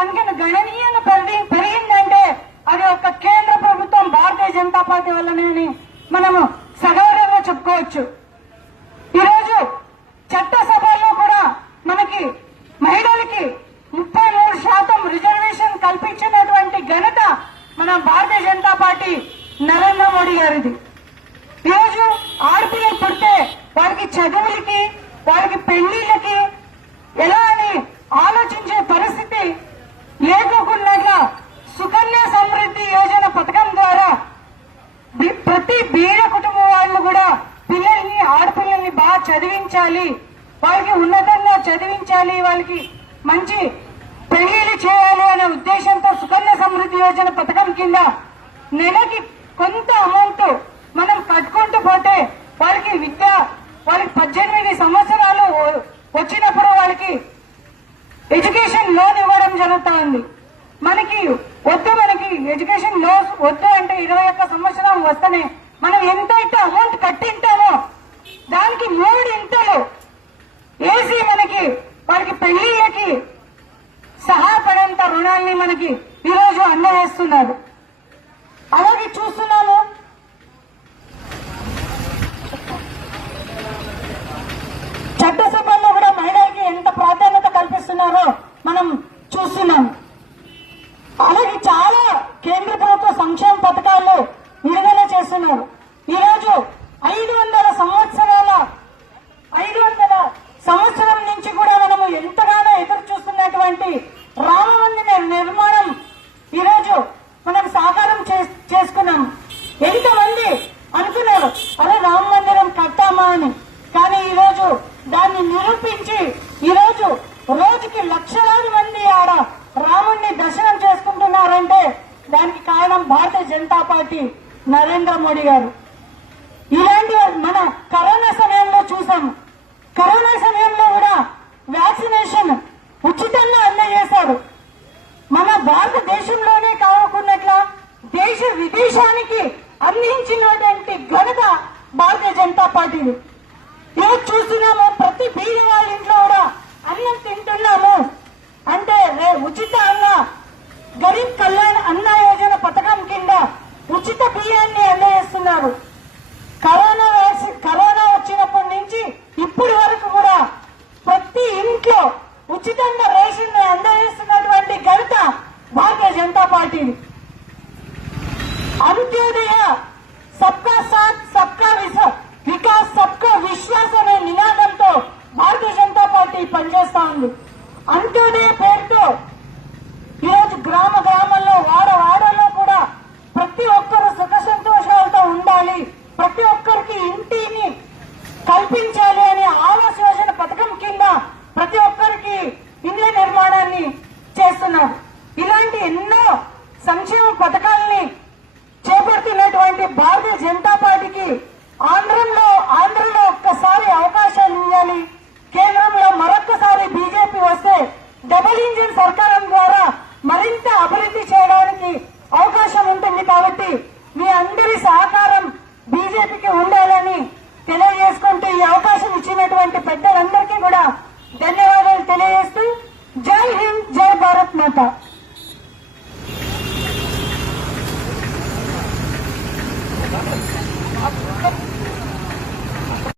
సంఖ్యను గణనీయంగా పెరిగి పెరిగిందంటే అది ఒక కేంద్ర ప్రభుత్వం భారతీయ జనతా పార్టీ వల్లనే అని మనము సగౌరవంగా చెప్పుకోవచ్చు. ఈరోజు చట్టసభల్లో కూడా మనకి మహిళలకి ముప్పై మూడు శాతం రిజర్వేషన్ కల్పించినటువంటి ఘనత మన భారతీయ జనతా పార్టీ నరేంద్ర మోడీ గారిది. ఈరోజు ఆడపిల్లలు పుడితే వారికి చదువులకి వారికి పెళ్ళిళ్ళకి ఎలా అని ఆలోచన పరిస్థితి లేకోకుండా సుకన్య సమృద్ధి యోజన పథకం ద్వారా బి- ప్రతి బీద కుటుంబం వాళ్ళు కూడా పిల్లల్ని ఆడపిల్లల్ని బాగా చదివించాలి. వాళ్ళకి ఉన్నతంగా చదివించాలి. వాళ్ళకి మంచి పెళ్ళిళ్ళు చేయాలి అనే ఉద్దేశంతో సుకన్య సమృద్ధి యోజన పథకం కింద నెలకి కొంత అమౌంట్ మనం కట్టుకుంటూ పోతే వాళ్ళకి విద్య వాళ్ళకి పద్దెనిమిది సంవత్సరాలు వచ్చినప్పుడు వాళ్ళకి ఎడ్యుకేషన్ లోన్ ఇవ్వడం జరుగుతా ఉంది. మనకి వద్దు మనకి ఎడ్యుకేషన్ లోన్ వద్దు అంటే ఇరవై ఒక్క సంవత్సరం వస్తేనే మనం ఎంతైతే అమౌంట్ కట్టింటామో దానికి మూడు ఇంతలు వేసి మనకి వారికి పెళ్ళిళ్ళకి సహాయపడేంత రుణాన్ని మనకి ఈరోజు అందజేస్తున్నారు అలాగే చూస్తున్నాము ఈరోజు రోజుకి లక్షలాది మంది ఆడ రాముణ్ణి దర్శనం చేసుకుంటున్నారంటే దానికి కారణం భారతీయ జనతా పార్టీ నరేంద్ర మోడీ గారు. ఇలాంటి మన కరోనా సమయంలో చూసాం. కరోనా సమయంలో కూడా వ్యాక్సినేషన్ ఉచితంగా అందజేశారు. మన భారతదేశంలోనే కావకున్నట్ల దేశ విదేశానికి అందించినటువంటి ఘనత భారతీయ జనతా పార్టీది. ఈరోజు చూస్తున్నాము ప్రతి బీద వాళ్ళ ఇంట్లో కూడా అన్నం తింటున్నాము అంటే రే- ఉచిత అన్న గరీబ్ కళ్యాణ్ అన్న యోజన పథకం కింద ఉచిత బియ్యాన్ని అందజేస్తున్నారు కరోనా వ్యాక్సిన్ కరోనా వచ్చినప్పటి నుంచి ఇప్పటి వరకు కూడా ప్రతి ఇంట్లో ఉచితంగా రేషన్ అందజేస్తున్నటువంటి ఘనత భారతీయ జనతా పార్టీది అంత్యోదయ సబ్కా సాత్ సబ్కా విస- వికాస్ సబ్కా విశ్వాస్ అనే నినాదంతో భారతీయ జనతా పార్టీ పనిచేస్తా ఉంది చేయాలి కేంద్రంలో మరొక్కసారి బీజేపీ వస్తే డబుల్ ఇంజిన్ సర్కారం ద్వారా మరింత అభివృద్ధి చేయడానికి